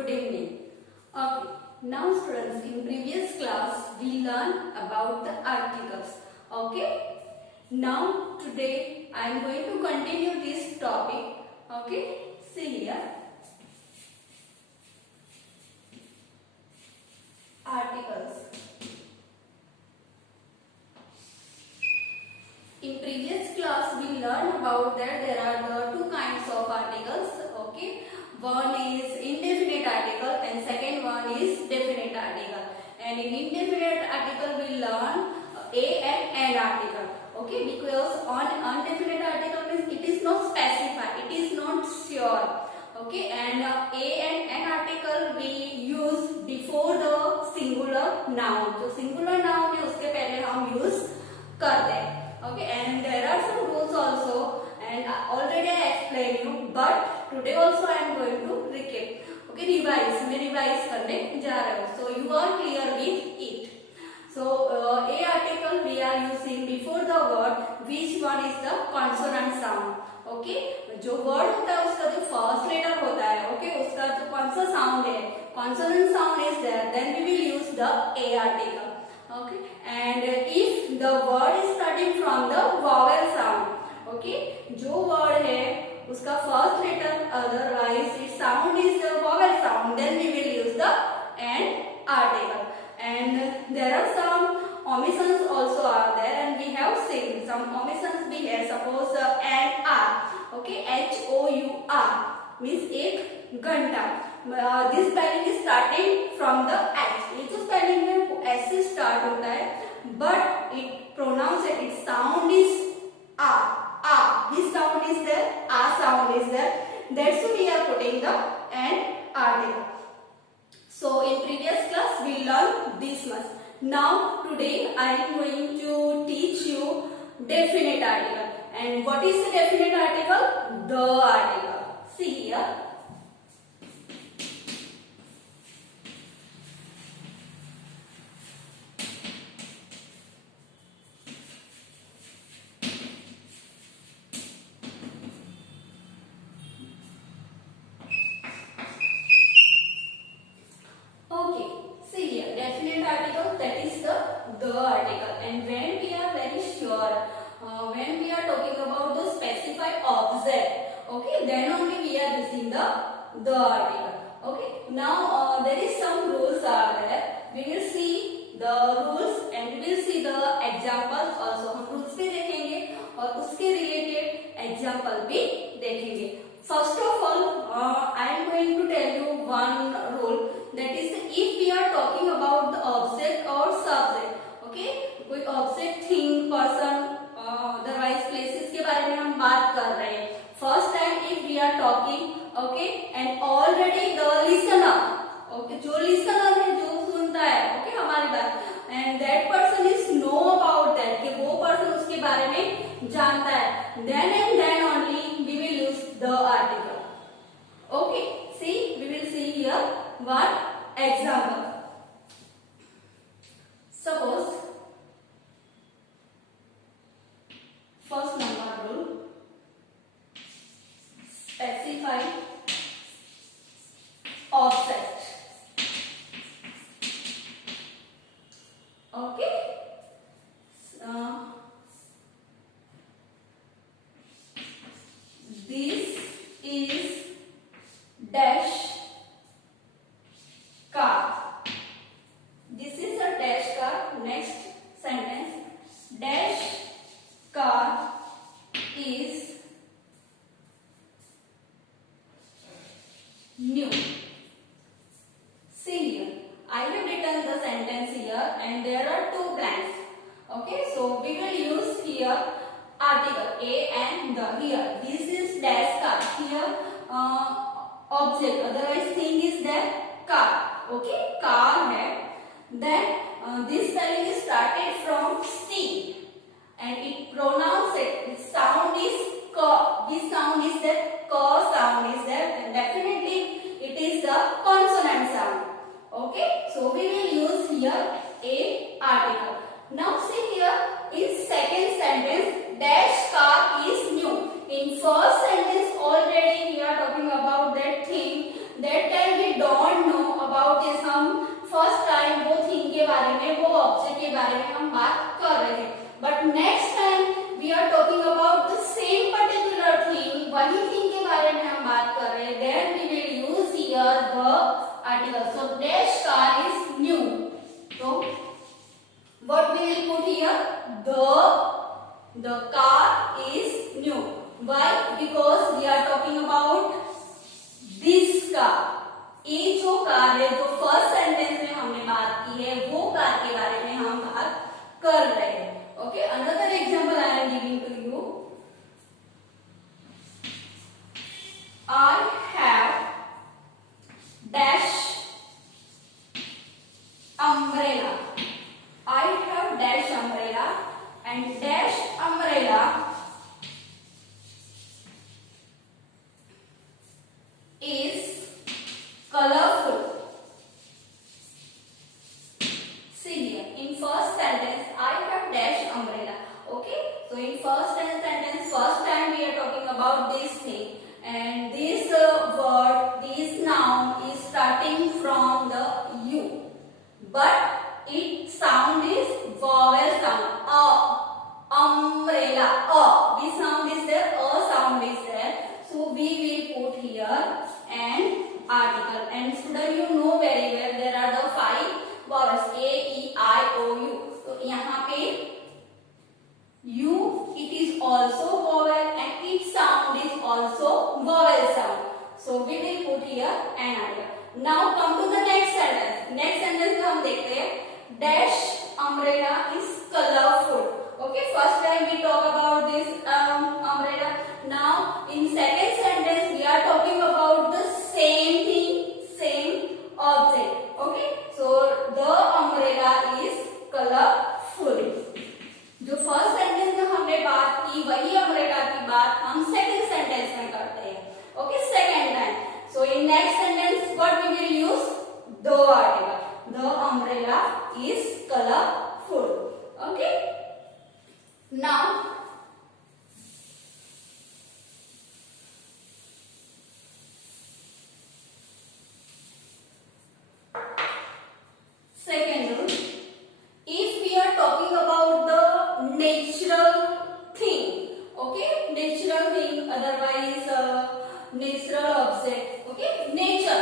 Good evening. Okay, now students, in previous class we learned about the articles. Okay, now today I am going to continue this topic. Okay, see here. Articles. In previous class we learned about that there are the two kinds of articles. Okay, one is indefinite article and second one is definite article. And in indefinite article we learn a and an article. Okay, because on undefinite article means it is not specified, it is not sure. Okay, and a and an article we use before the singular noun. जो singular noun है उसके पहले हम use करते हैं. Okay, and there are some rules also, and already I explained you, but today also I am going to recap. Okay, revise. मैं revise करने जा रहा हूँ. So you are clear with it. So a article we are using before the word, which one is the consonant sound. Okay, जो word होता है उसका जो first letter होता है, okay, उसका जो कौन सा sound है, consonant sound is there, then we will use the a article. Okay, and if the word is starting from the vowel sound, okay, जो word है उसका first letter otherwise its sound is the vowel sound, then we will use the an article. And there are some omissions also are there, and we have seen some omissions भी है. Suppose an r, okay, HOUR means एक घंटा. This spelling is starting from the H. ये जो spelling है वो S से start होता है, but it pronounce it, its sound is a. This sound is there, a sound is there. That's why we are putting the an article. So in previous class we learned this much. Now today I am going to teach you definite article. And what is the definite article? The article. See here. Okay, see here, definite article, that is the article. And when we are very sure, when we are talking about the specified object, okay, then only we are using the article. Okay, now there is some rules are there. We will see the rules and we will see the examples also. हम rules भी देखेंगे और उसके related example भी देखेंगे. First of all, I am going to tell you one rule, that is if we are talking about the object or subject, okay, कोई object, thing, person, otherwise places के बारे में हम बात कर रहे हैं. First time if we are talking, okay, and already the listener, okay, जो listener है जो सुनता है, okay, हमारी बात, and that person is know about that, कि वो person उसके बारे में जानता है, then and then only we will use the article. Okay, see, we will see here one example. Suppose first number rule, specify object. Okay, this is dash car. This is a dash car. Next sentence, dash car is new. See here, I have written the sentence here and there are two blanks. Okay, so we will use here article a and the. Here this is dash car, here object, otherwise thing is there, car. Okay, car hai. Then this spelling is started from C and it pronounce it, its sound is k. This sound is there, k sound is there, and definitely it is the consonant sound. Okay, so we will use here a article. Now see here, in second sentence, dash car is new. In first sentence already we are talking about that thing. That time we don't car is new. Why? Because we are talking about this car. ये जो car है, जो first sentence में हमने बात की है, वो कार के बारे में हम बात कर रहे हैं. Okay, another example I am giving to you. I have dash umbrella. I have dash umbrella, and dash umbrella is colorful. See here, in first sentence, I have dash umbrella. Okay, so in first sentence, first time we are talking about this thing, and this word, this noun is starting from the U, but its sound is vowel sound. Umbrella. This sound is there. Sound is there. So we will put here an article. And student, you know very well there are the 5 vowels: A, E, I, O, U. So यहाँ पे U, it is also vowel, and its sound is also vowel sound. So we will put here an article. Now come to the next sentence. Next sentence में हम देखते हैं dash umbrella is colorful. Okay, first time we talk about this umbrella. Now in second sentence we are talking about the same thing, same object. Okay, so the umbrella is colorful. जो first sentence में हमने बात की, वही umbrella की बात हम second sentence में करते हैं. Okay, second time. So in next sentence what we will use? The article. The umbrella is colourful. Okay, now second rule, if we are talking about the natural thing, okay, natural thing, otherwise natural object, okay, nature,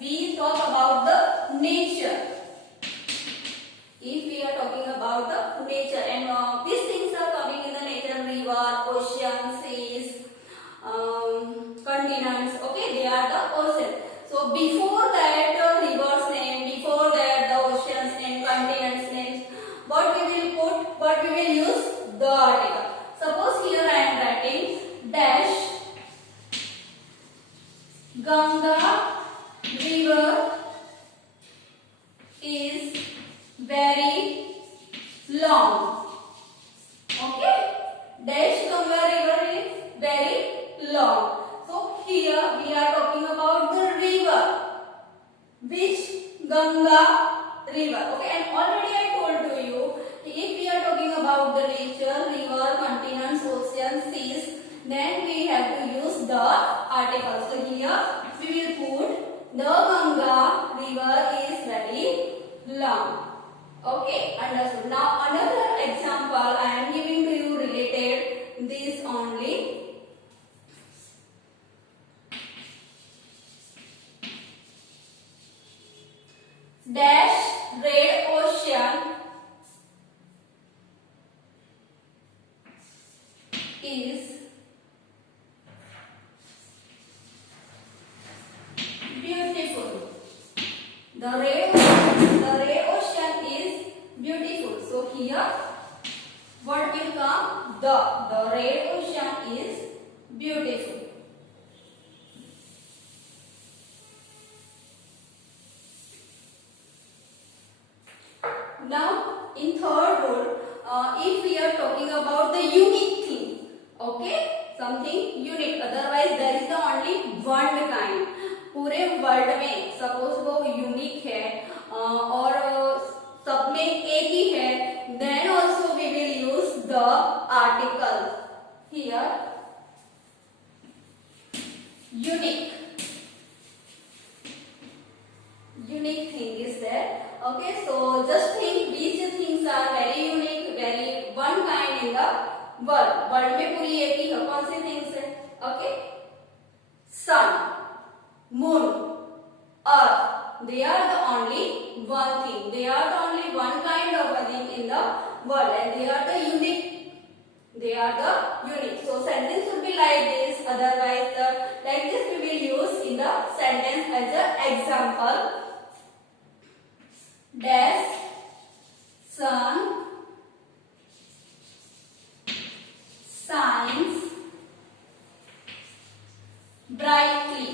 we talk about the nature. If we are talking about the nature, and these things are coming in the nature: river, ocean, seas, continents. Okay, they are the ocean. So before that river's name, before that the ocean's name, continents names, what we will put, what we will use? The article. Suppose here I am writing dash Ganga river is very long. Okay, dash Ganga river is very long. So here we are talking about the river, which Ganga river. Okay, and already I told to you, if we are talking about the nature, river, continents, ocean, seas, then we have to use the article. So here we will put the Ganga river is very long. Okay, understood. Now another example I am giving to you related this only. Dash red ocean is beautiful. The red ocean is beautiful. So here what will come? The red ocean is beautiful. Now in third rule, if we are talking about the unique thing, okay, something unique, otherwise there is the only one kind. पूरे world में suppose वो unique है और सब में एक ही है, then also we will use the article here. Unique thing is there. Okay, so just think which things are very unique, very one kind in the world. World में पूरी एक ही है. कौन सी थिंग्स है? Okay, sun, moon, earth, they are the only one thing. They are the only one kind of a thing in the world, and they are the unique. they are the unique. So sentence should be like this, otherwise like this we will use in the sentence as an example. Dash sun shines brightly.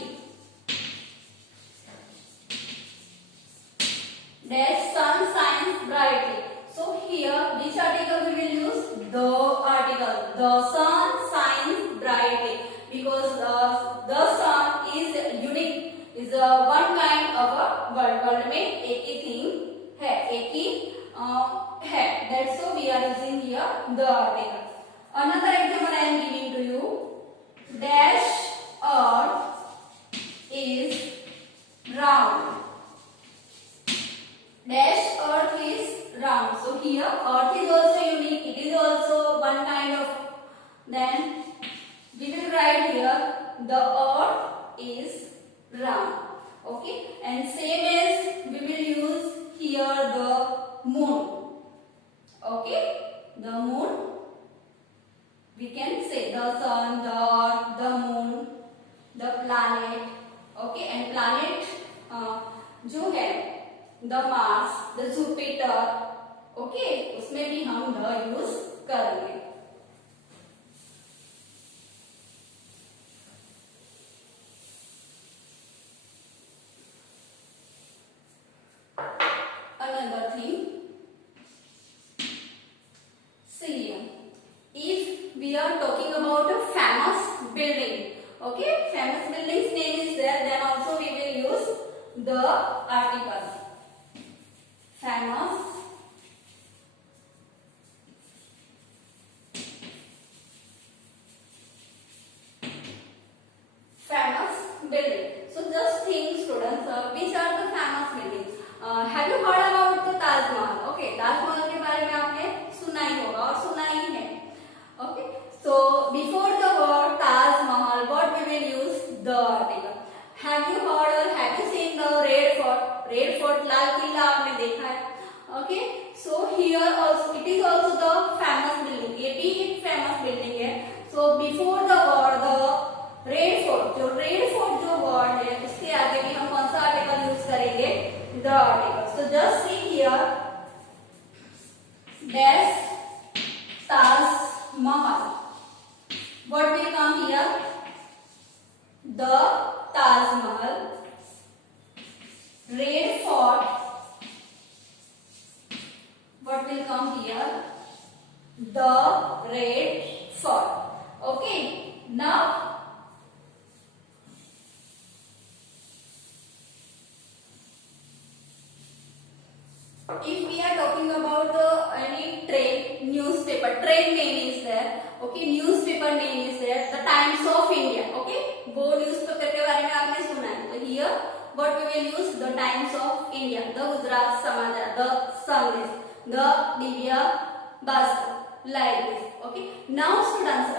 Dash sun shines brightly. So here which article we will use? The article. The sun shines brightly, because the sun is unique, is one kind of a world में एक ही thing है, एक ही है. That's so we are using here the article. Another example I am giving to you. Dash earth is round. Dash earth is round. So here earth is also unique. It is also one kind of. Then we will write here the earth is round. Okay. And same as we will use here the moon. Okay. The moon. We can say the sun, the earth, the moon, the planet. Okay. And planet जो है the Mars, the Jupiter, okay, उसमें भी हम the use करेंगे. Another thing, see, if we are talking about a famous building, okay, famous building's name is there, then also we will use the article. Famous building. So just think students, which are the famous buildings? Have you heard about the Taj Mahal? Okay, Taj Mahal के बारे में आपने सुना ही होगा और सुना ही है. Okay, so before the word Taj Mahal, what we will use? The article. Have you heard or have you seen the Red Fort? Red Fort, Lal Qila आपने देखा है. Okay, so here also it is also the famous building. ये भी एक famous building है. So before the word the Red Fort, जो Red Fort जो word है उसके आगे भी हम कौन सा article use करेंगे? The article. So just see here. Dash Taj Mahal. What will come here? The Taj Mahal. Red Fort. What will come here? The Red Fort. Okay. Now if we are talking about the any trade newspaper, trade name is there. Okay, newspaper name is there. The Times of India. Okay, वो newspaper के बारे में आपने सुना है. तो here what we will use? The Times of India, the Gujarat Samachar, the Sandesh, the Divya Bhaskar, like this. Okay. Now students,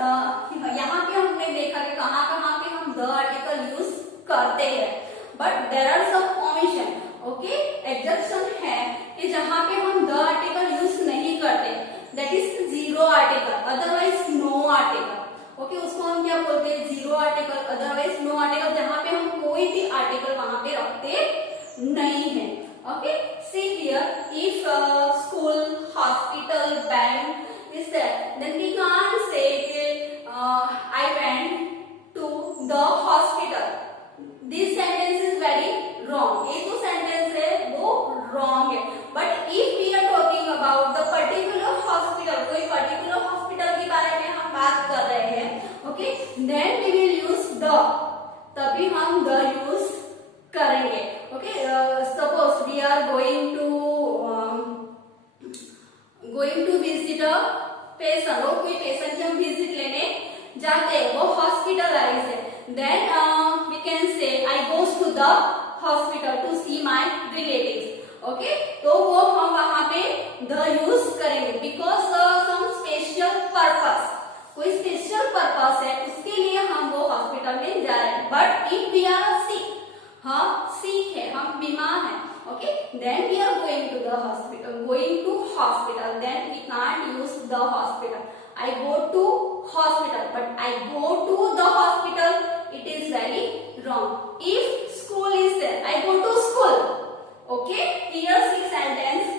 यहाँ पे हमने देखा कि कहाँ कहाँ पे हम the article use करते हैं. But there are some omission. Okay, exception है कि जहाँ पे हम the article use नहीं करते. That is zero article. Otherwise no article. Okay, उसको हम क्या बोलते हैं? Zero article. Otherwise no article. जहाँ पे हम कोई भी article वहाँ पे रखते नहीं है. Okay, see here. If school, hospital, bank is there, then we can't say I went to the hospital. This sentence is very wrong. ये जो sentence है वो wrong है. But if we are talking about the particular hospital, कोई particular hospital के बारे में हम बात कर रहे हैं, okay, then we will use the. तभी हम the use करेंगे. Okay, suppose we are going to visit a patient. और कोई patient की हम visit लेने जाते हैं, वो hospitalized है. Then we can say I goes to the hospital to see my relatives. Okay, तो वो हम वहाँ पे the use करेंगे because some special purpose, कोई special purpose है उसके लिए हम वो hospital में जा रहे हैं. But if we are sick, हम sick है, हम बीमार हैं, okay, then we are going to the hospital, then we can't use the hospital. I go to I go to the hospital, it is very wrong. If school is there, I go to school. Okay, here see sentence.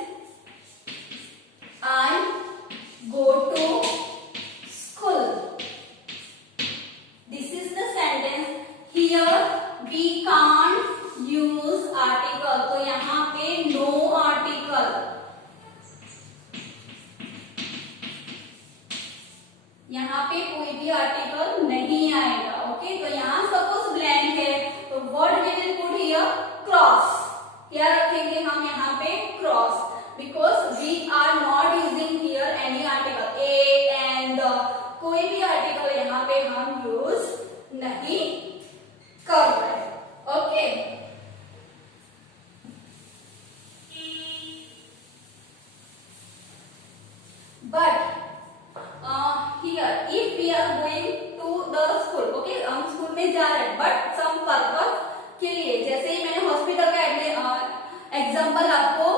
I go to school. This is the sentence. Here we can't use article. तो यहाँ पे no article. यहाँ पे कोई भी article नहीं आएगा. Okay, तो यहाँ सपोज ब्लैंक है, तो what we will put here? Cross. क्या रखेंगे हम यहाँ पे? Cross. Because we are not using here any article. A and the, कोई भी आर्टिकल यहाँ पे हम यूज नहीं कर रहे. Okay, but here if we are going to the school, okay, हम स्कूल में जा रहे हैं बट सम पर्पस के लिए, जैसे ही मैंने हॉस्पिटल का एग्जांपल आपको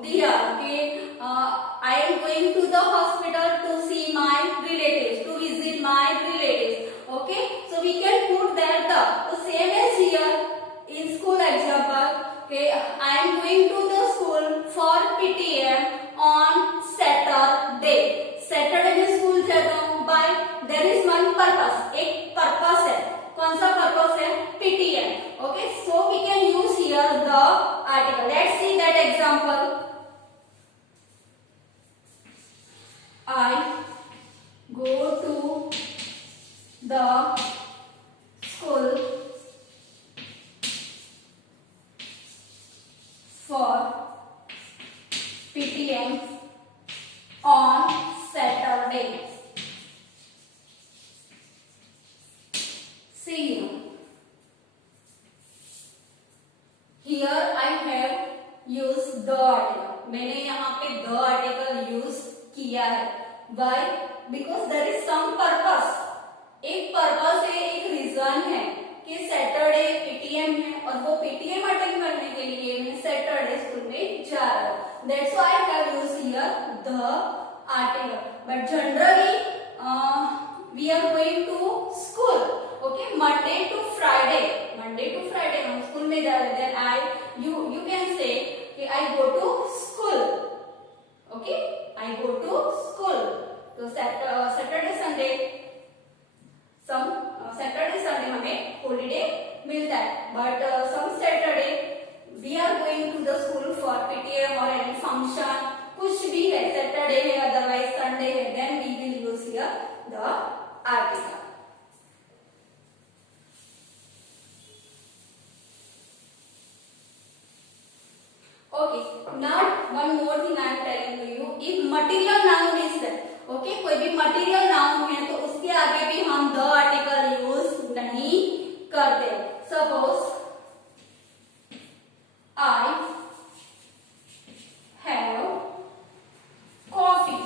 दिया कि I am going to the hospital to see my relatives, to visit my relatives. Okay, so we can put that the same as here in school example कि I am going to the school for PTM on Saturday. Saturday में school जाता हूँ by there is one purpose. एक purpose है. कौन सा purpose है? PTM. Okay, so we can use here the article. Let's see that example. I go to the school for PTM on Saturday. See you. Here I have used the article. मैंने यहाँ पे the article use किया है. Why? Because there is some purpose. एक purpose है, एक reason है कि सैटरडे पीटीएम है और वो पीटीएम अटेंड करने के लिए मैं सैटरडे स्कूल में जा रहा हूँ. That's why I have used here the article. But generally we are going to school. Okay, Monday to Friday. Monday to Friday हम स्कूल में जा रहे हैं. Then you can say कि I go to school. Okay, I go to school. तो Saturday Sunday Saturday Sunday हमें holiday मिलता है. But some Saturday we are going to the school for PTM और एनी फंक्शन, कुछ भी है, Saturday है अदरवाइज संडे है, then we will use here the article. Okay, now one more thing I am telling to you. If material noun is there, okay, कोई भी material noun है तो उसके आगे भी हम the article use नहीं करते. Suppose I have coffee.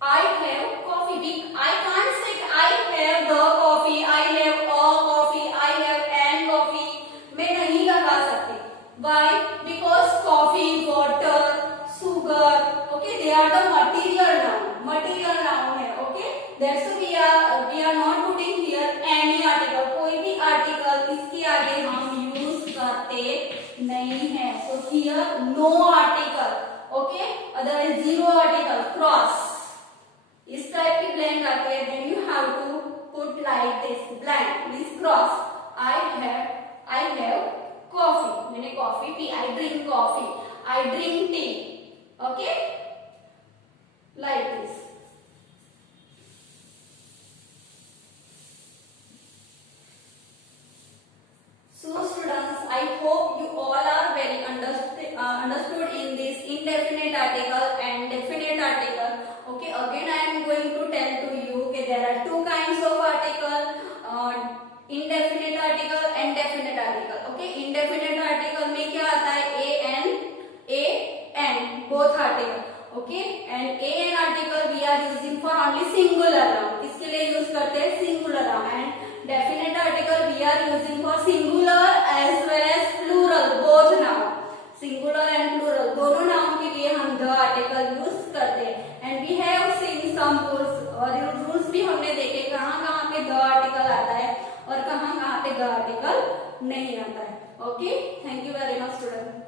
I have coffee. I can't say I have the coffee. I have a coffee. I have an coffee. मैं नहीं लगा सकती. Why? Because coffee, water, sugar, okay, they are the material noun. Material noun है. Okay, that's why we are not putting here any article. कोई भी article इसके आगे हम use करते नहीं है. So here no article. Okay, otherwise zero article. Cross. इस टाइप की blank आते हैं. Then you have to put like this blank. This cross. I have coffee. मैंने coffee P. I drink coffee. I drink tea. Okay, like this. So students, I hope you all are very understood in this indefinite article and definite article. Okay, again I am going to tell to you that there are two kinds of article, indefinite article and definite article. Okay, indefinite article में क्या आता है? a and both article. Okay, and a and article we are using for only singular noun. किसके लिए use करते हैं? Singular noun. And definite article we are using for singular as well as plural, both noun. Singular and plural दोनों noun के लिए हम the article use करते हैं. And we have seen some rules नहीं आता है. Okay, thank you very much student.